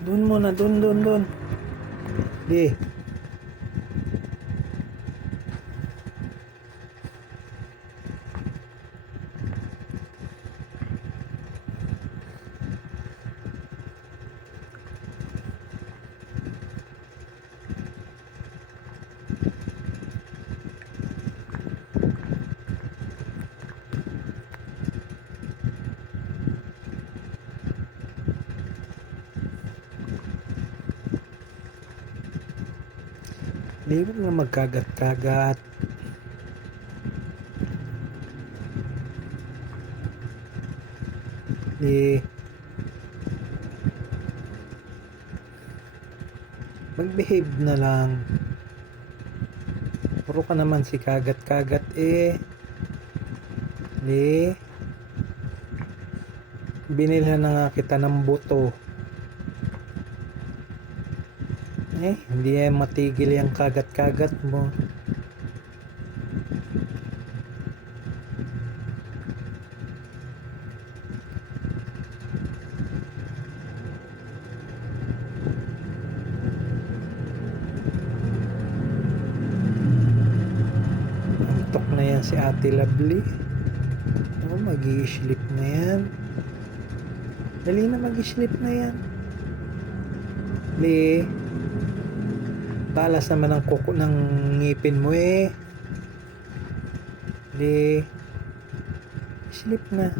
Doon muna, doon. Di. Di, huwag na magkagat-kagat. Di. Mag-behave na lang. Puro ka naman si kagat-kagat eh. Di. Binilhan na nga kita ng buto. Hindi matigil yung kagat-kagat mo. Antok na yan si Ate Lovely. Mag-i-sleep na yan. Dali na, mag-i-sleep na yan. Di. Balas naman ang kuko ng ngipin mo eh. Di. Sleep na.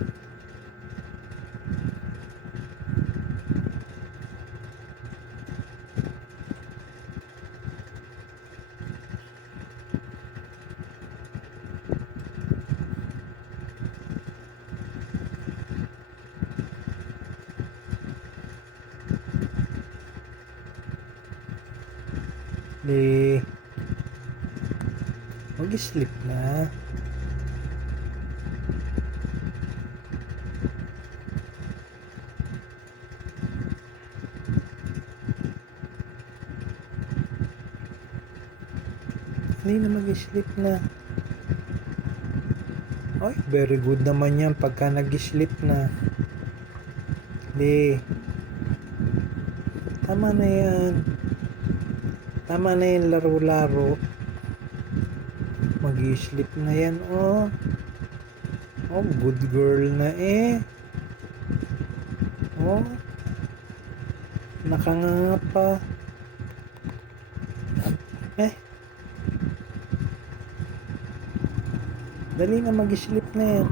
Di. Mag-sleep na. Hindi na, mag-sleep na. Ay, very good naman yan pagka nag-sleep na. Di. Tama na yan. Tama na yung laro-laro. Mag-i-sleep na yan, oh. Oh, good girl na eh. Oh. Nakanganga pa. Dali na, mag-sleep na yan.